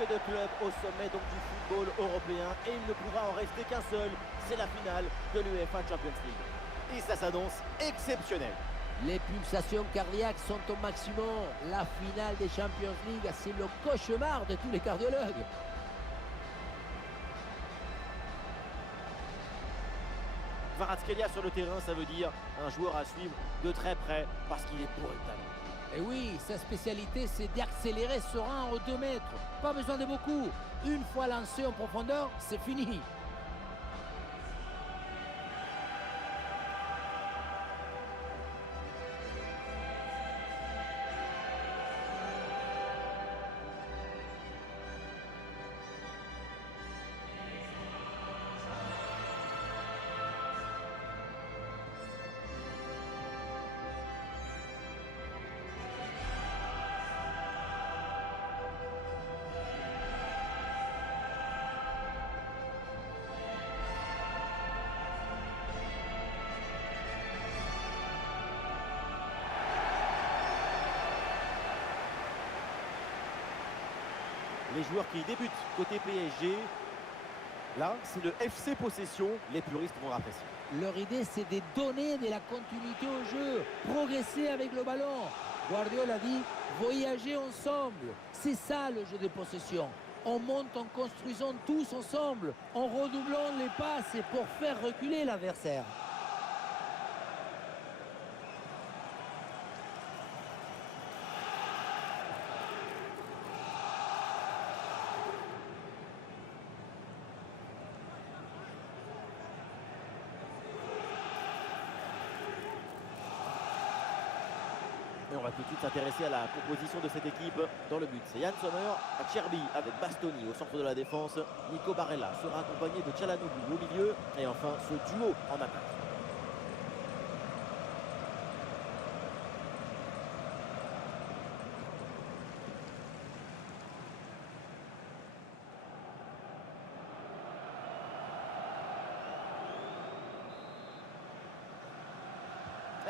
que de clubs au sommet donc du football européen et il ne pourra en rester qu'un seul, c'est la finale de l'UEFA Champions League. Et ça s'annonce exceptionnel. Les pulsations cardiaques sont au maximum. La finale des Champions League, c'est le cauchemar de tous les cardiologues. Kvaratskhelia sur le terrain, ça veut dire un joueur à suivre de très près parce qu'il est bourré de talent. Et oui, sa spécialité, c'est d'accélérer ce rang aux 2 mètres. Pas besoin de beaucoup. Une fois lancé en profondeur, c'est fini. Les joueurs qui débutent côté PSG, là, c'est le FC Possession, les puristes vont apprécier. Leur idée, c'est de donner de la continuité au jeu, progresser avec le ballon. Guardiola dit, voyager ensemble. C'est ça le jeu de possession. On monte en construisant tous ensemble, en redoublant les passes pour faire reculer l'adversaire. Et on va tout de suite s'intéresser à la composition de cette équipe dans le but. C'est Yann Sommer, Cherby avec Bastoni au centre de la défense. Nico Barella sera accompagné de Çalhanoğlu au milieu. Et enfin, ce duo en attaque.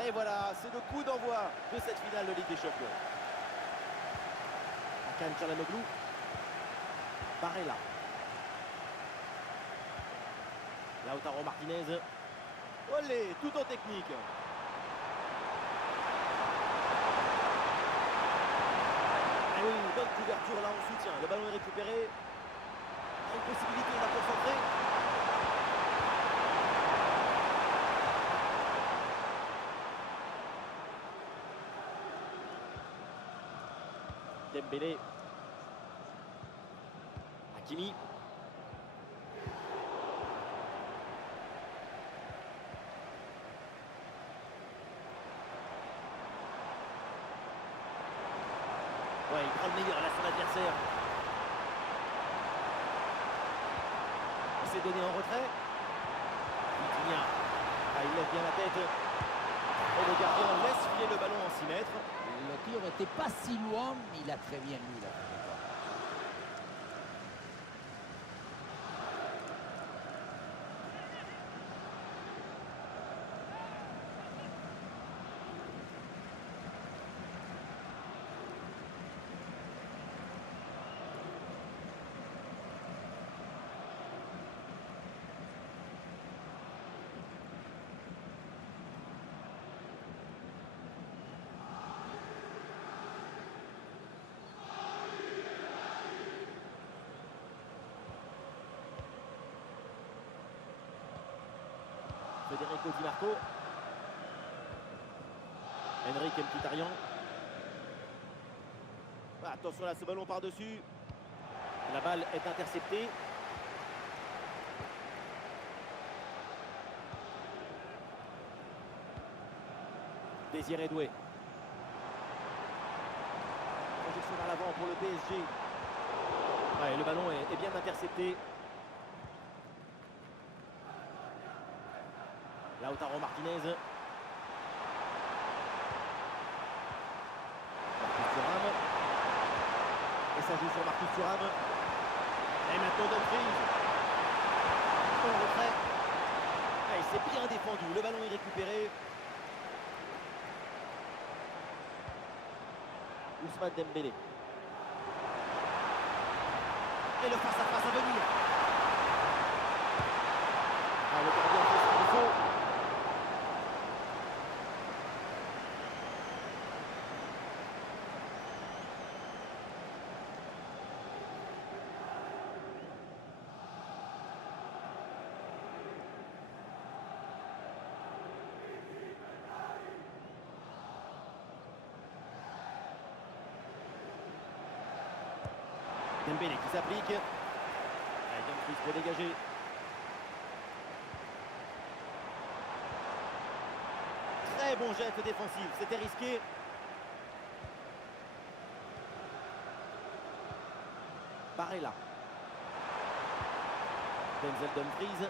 Et voilà, c'est le coup d'envoi de cette finale de Ligue des Champions. Hakan Çalhanoğlu. Barella. Lautaro Martinez. Olé, tout en technique. Et oui, bonne couverture là en soutien. Le ballon est récupéré. Une possibilité, il va concentrer. Dembélé. Hakimi. Ouais, il prend le meilleur là sur l'adversaire. Il s'est donné en retrait. Vitinha. Ah, il lève bien la tête. Et le gardien laisse filer le ballon en 6 mètres. Le tir n'était pas si loin, mais il a très bien lu la première fois. Federico Di Marco. Henrik Mkhitaryan. Attention là, ce ballon par-dessus. La balle est interceptée. Désiré Doué. Projection vers l'avant pour le PSG. Ouais, le ballon est bien intercepté. Lautaro Martinez. Marcus Thuram. Et ça joue sur Marcus Thuram. Et maintenant Dumfries. En retrait. Ah, il s'est bien défendu. Le ballon est récupéré. Ousmane Dembélé. Et le face-à-face à venir. Ah, le gardien fait ce qu'il faut. Dembélé qui s'applique. Allez, Dumfries pour dégager. Très bon geste défensif, c'était risqué. Barella. Denzel Dumfries.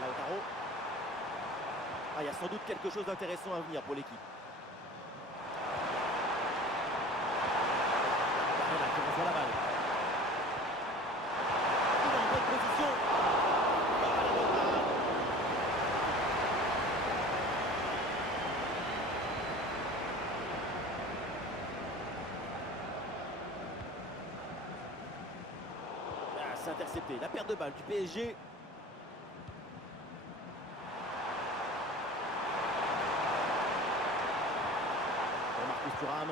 Lautaro. Ah, il y a sans doute quelque chose d'intéressant à venir pour l'équipe. Barella qui reçoit la balle. Il est en bonne position. Ah, la bonne parade. Ah, c'est intercepté. La perte de balle du PSG. Marcus Thuram.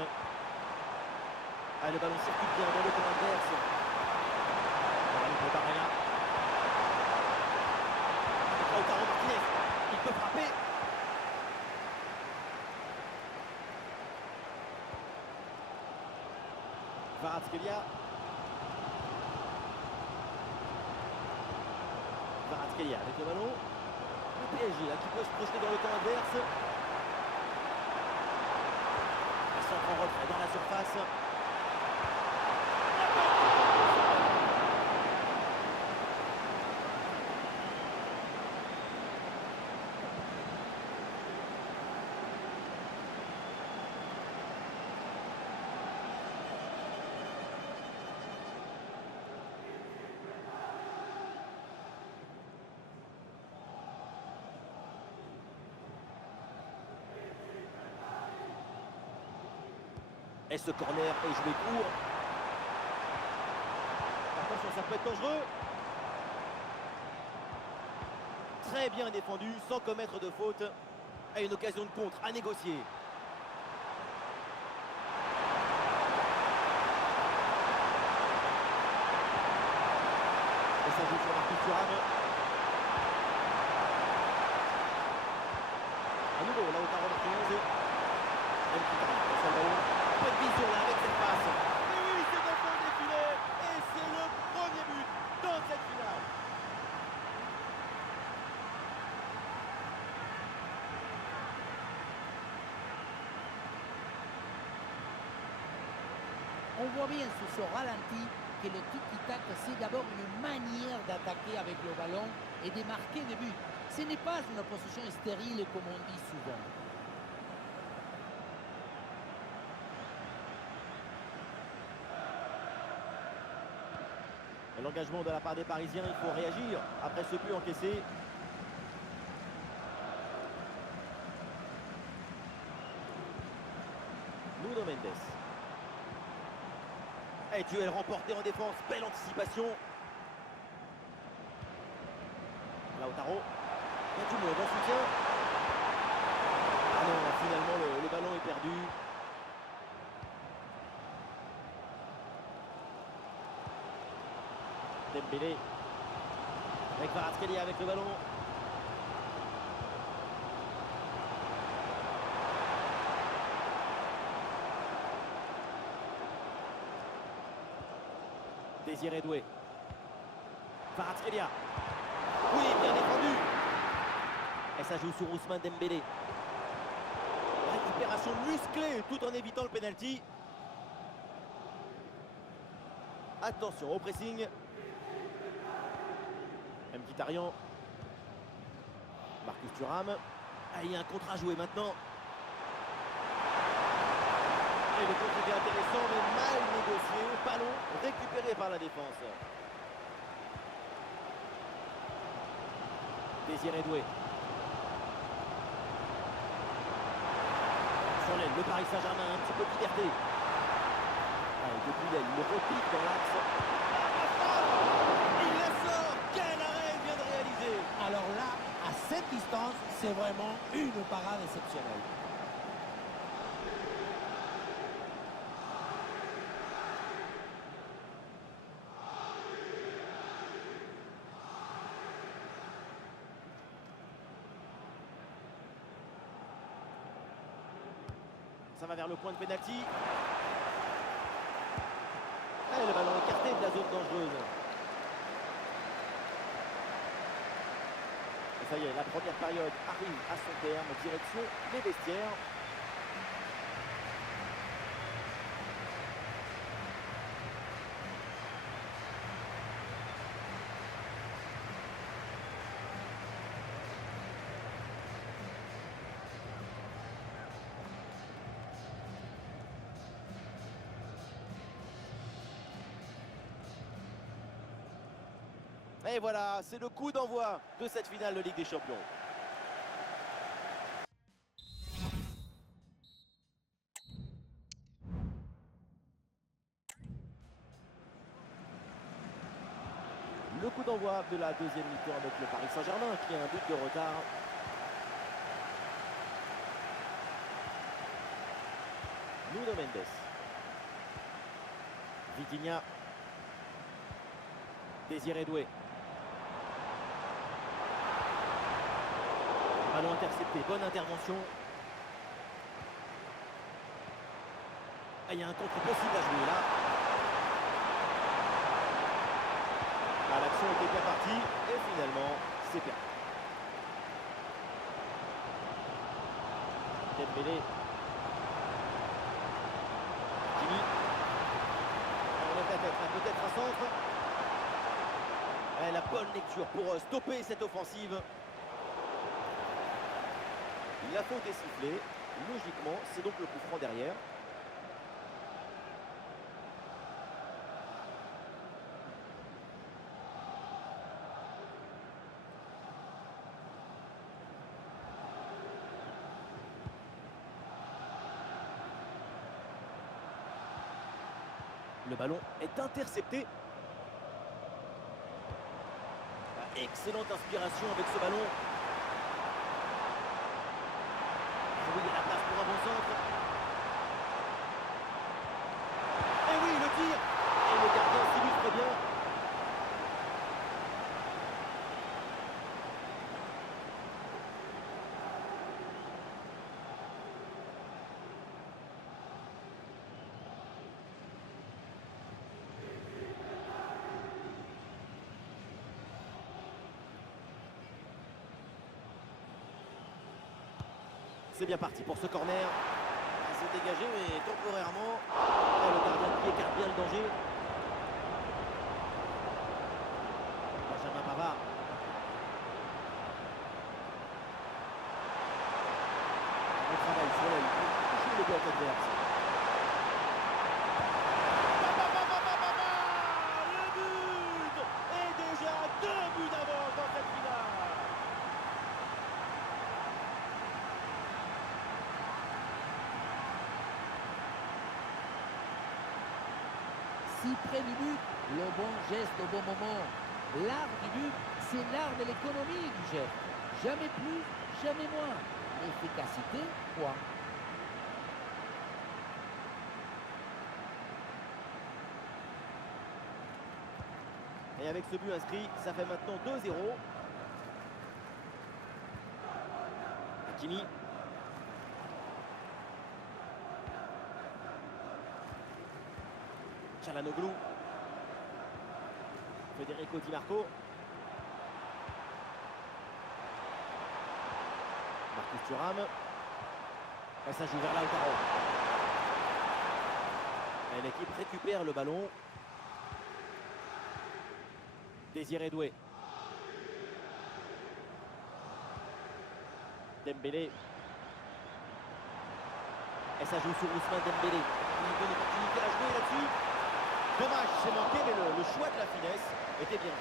Ah, le ballon circule bien dans le camp adverse. Le ballon pour Barella. Avec Lautaro Martinez. Il peut frapper. Kvaratskhelia. Kvaratskhelia avec le ballon. Le PSG là, qui peut se projeter dans le camp adverse. Centre en retrait dans la surface. Et ce corner est joué court. Attention, ça peut être dangereux. Très bien défendu, sans commettre de faute. Et une occasion de contre à négocier. Et ça joue sur Marcus Thuram. À nouveau, Lautaro Martinez. Et le Kitarian reçoit le ballon. Bonne vision là avec cette passe. Et oui, c'est dans le fond des filets. Et c'est le premier but dans cette finale. On voit bien sous ce ralenti que le tiki-tac, c'est d'abord une manière d'attaquer avec le ballon et de marquer des buts. Ce n'est pas une possession stérile comme on dit souvent. L'engagement de la part des Parisiens, il faut réagir après ce but encaissé. Nuno Mendes. Et duel remporté en défense, belle anticipation. Lautaro. Il y a du monde en soutien. Ah non, finalement le ballon est perdu. Dembélé. Avec Kvaratskhelia avec le ballon. Désiré Doué. Kvaratskhelia. Oui, bien défendu. Et ça joue sur Ousmane Dembélé. Récupération musclée tout en évitant le penalty. Attention au pressing. Mkhitaryan. Marcus Thuram. Ah, il y a un contre à jouer maintenant. Et le contre était intéressant mais mal négocié. Ballon récupéré par la défense. Désiré Doué. Sur l'aile, le Paris Saint-Germain a un petit peu de liberté. Allez, depuis l'aile, le repique dans l'axe. Il la sort. Quel arrêt il vient de réaliser. Alors là, à cette distance, c'est vraiment une parade exceptionnelle. Ça va vers le point de pénalty. Et le ballon écarté de la zone dangereuse. Et ça y est, la première période arrive à son terme, direction les vestiaires. Et voilà, c'est le coup d'envoi de cette finale de Ligue des Champions. Le coup d'envoi de la deuxième mi-temps avec le Paris Saint-Germain qui a un but de retard. Nuno Mendes. Vitinha. Désiré Doué. Ballon intercepté, bonne intervention. Ah, il y a un contre possible à jouer là. Ah, l'action était bien partie et finalement c'est perdu. Dembélé. Kimi. On lève la tête, peut-être un centre. La bonne lecture pour stopper cette offensive. La faute est sifflée. Logiquement, c'est donc le coup franc derrière. Le ballon est intercepté. Excellente inspiration avec ce ballon. Oui, il y a la place pour un bon centre. Et oui, le tir. Et le gardien s'illustre bien. C'est bien parti pour ce corner. Il s'est dégagé, mais temporairement. Et le gardien qui écarte bien le danger. Benjamin Pavard. On travaille sur l'aile pour toucher le bloc adverse. Le but. Et déjà 2 buts d'avance dans cette finale. Si près du but, le bon geste au bon moment. L'art du but, c'est l'art de l'économie du geste. Jamais plus, jamais moins. Efficacité, quoi. Et avec ce but inscrit, ça fait maintenant 2-0. Hakimi. Çalhanoğlu. Federico Di Marco. Marcus Thuram. Et ça joue vers Lautaro. Et l'équipe récupère le ballon. Désiré Doué. Dembélé. Et ça joue sur Ousmane Dembélé. Une bonne opportunité à jouer là-dessus. Dommage, c'est manqué, mais le choix de la finesse était bien.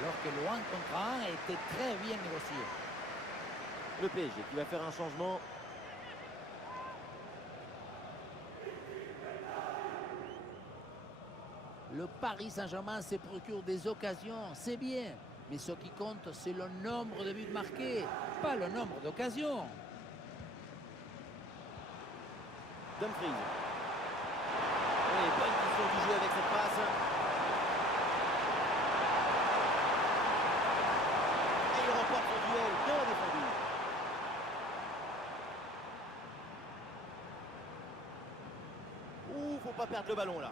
Alors que le 1 contre 1 était très bien négocié. Le PSG qui va faire un changement. Le Paris Saint-Germain se procure des occasions, c'est bien. Mais ce qui compte, c'est le nombre de buts marqués, pas le nombre d'occasions. Dumfries. Et bonne vision du jeu avec cette passe. Et il remporte son duel, bien défendu. Ouh, faut pas perdre le ballon là.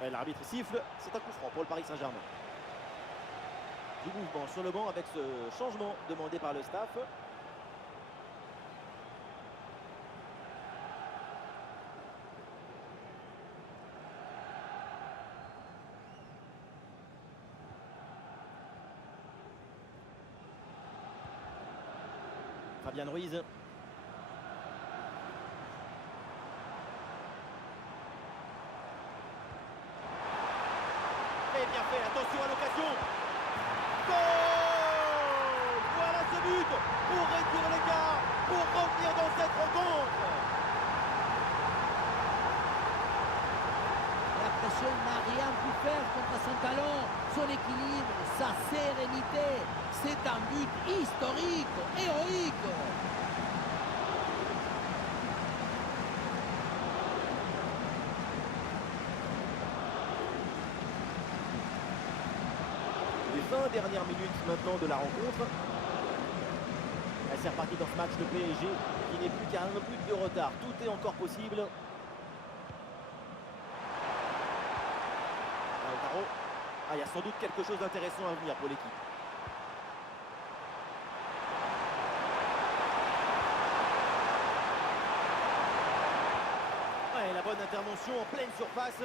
Ouais, l'arbitre siffle, c'est un coup franc pour le Paris Saint-Germain. Du mouvement sur le banc avec ce changement demandé par le staff. Fabian Ruiz. Et bien fait, attention à l'occasion. Goal! Voilà ce but pour réduire l'écart, pour revenir dans cette rencontre. La pression n'a rien pu faire contre son talent, son équilibre, sa sérénité. C'est un but historique, héroïque. Les 20 dernières minutes maintenant de la rencontre. C'est reparti dans ce match de PSG qui n'est plus qu'à un but de retard. Tout est encore possible. Lautaro. Ah, il y a sans doute quelque chose d'intéressant à venir pour l'équipe. Ouais, la bonne intervention en pleine surface.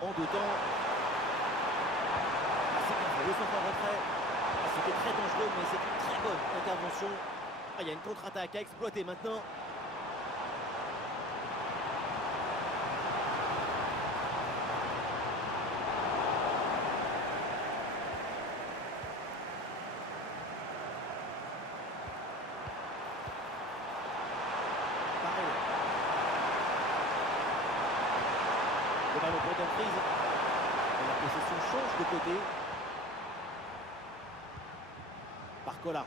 En deux temps. C'est bien fait, le centre en retrait. C'était très dangereux, mais c'est une très bonne intervention. Il y a une contre-attaque à exploiter maintenant. Le ballon pour Dumfries. Et la possession change de côté. Barcola.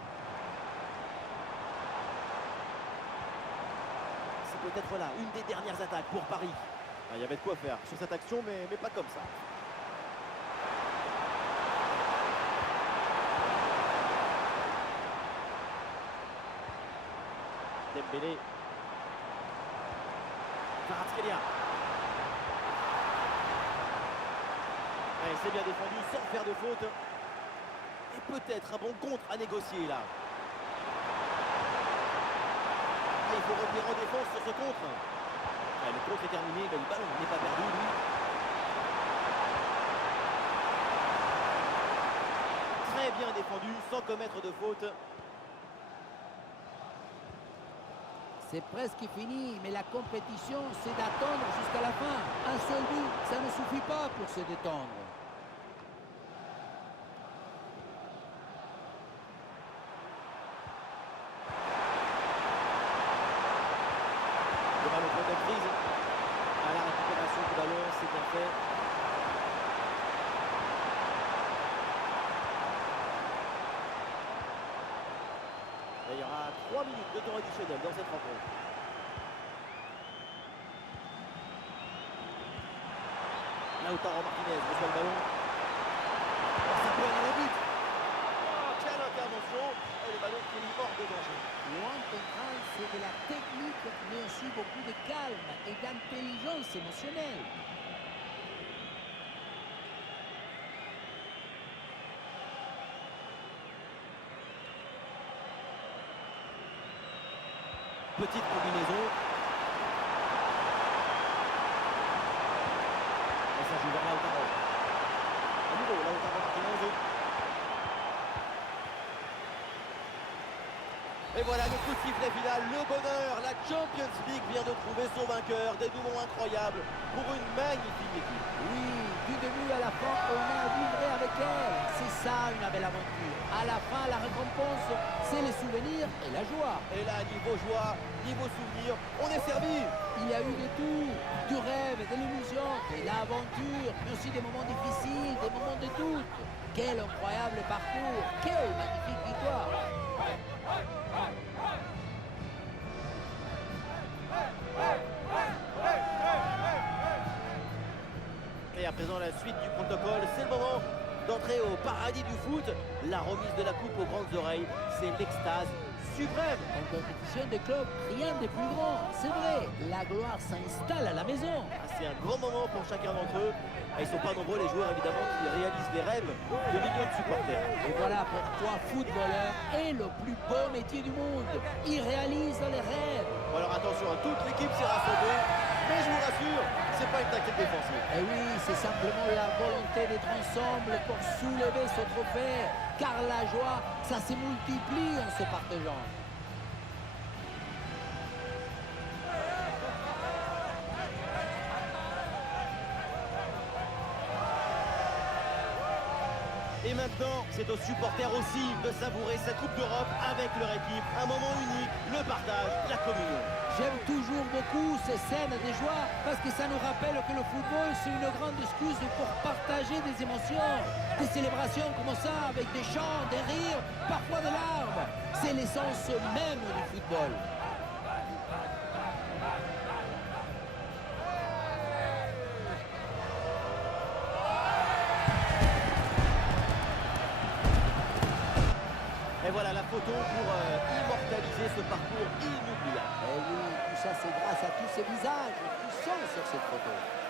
C'est peut-être là une des dernières attaques pour Paris. Il y avait de quoi faire sur cette action, mais pas comme ça. Dembélé. Kvaratskhelia. C'est bien défendu sans faire de faute. Et peut-être un bon contre à négocier là. Et il faut revenir en défense sur ce contre. Le contre est terminé, mais le ballon n'est pas perdu lui. Très bien défendu sans commettre de faute. C'est presque fini, mais la compétition, c'est d'attendre jusqu'à la fin. Un seul but, ça ne suffit pas pour se détendre. Le ballon pour Dumfries. À la récupération du ballon, c'est bien fait. Et il y aura 3 minutes de temps additionnel dans cette rencontre. Lautaro Martinez reçoit le ballon. Oh, ça peut aller au but. Oh, quelle intervention. Et le ballon qui est hors de danger. Juan Contral, c'est de la technique, mais aussi beaucoup de calme et d'intelligence émotionnelle. Petite combinaison. Et ça joue vers Lautaro. À nouveau, Lautaro Martinez. Et voilà le coup de sifflet final, le bonheur, la Champions League vient de trouver son vainqueur, des dénouements incroyables pour une magnifique équipe. Oui, du début à la fin, on a vibré avec elle. C'est ça une belle aventure. À la fin, la récompense, c'est les souvenirs et la joie. Et là, niveau joie, niveau souvenir, on est servi. Il y a eu de tout, du rêve, de l'illusion, de l'aventure, mais aussi des moments difficiles, des moments de doute. Quel incroyable parcours, quelle magnifique victoire. Et à présent, la suite du protocole, c'est le moment d'entrer au paradis du foot. La remise de la coupe aux grandes oreilles, c'est l'extase suprême. En compétition de club, rien de plus grand. C'est vrai, la gloire s'installe à la maison. C'est un grand moment pour chacun d'entre eux. Et ils ne sont pas nombreux les joueurs évidemment qui réalisent les rêves de millions de supporters. Et voilà pourquoi footballeur est le plus beau métier du monde. Il réalise les rêves. Alors attention, toute l'équipe s'est rassemblée. Mais je vous rassure, c'est pas une tactique défensive. Et oui, c'est simplement la volonté d'être ensemble pour soulever ce trophée. Car la joie, ça se multiplie en se partageant. Et maintenant, c'est aux supporters aussi de savourer cette Coupe d'Europe avec leur équipe. Un moment unique, le partage, la communion. J'aime toujours beaucoup ces scènes de joie parce que ça nous rappelle que le football, c'est une grande excuse pour partager des émotions. Des célébrations comme ça, avec des chants, des rires, parfois des larmes. C'est l'essence même du football. Et voilà la photo pour immortaliser ce parcours inoubliable. Et oui, tout ça c'est grâce à tous ces visages qui sont sur cette photo.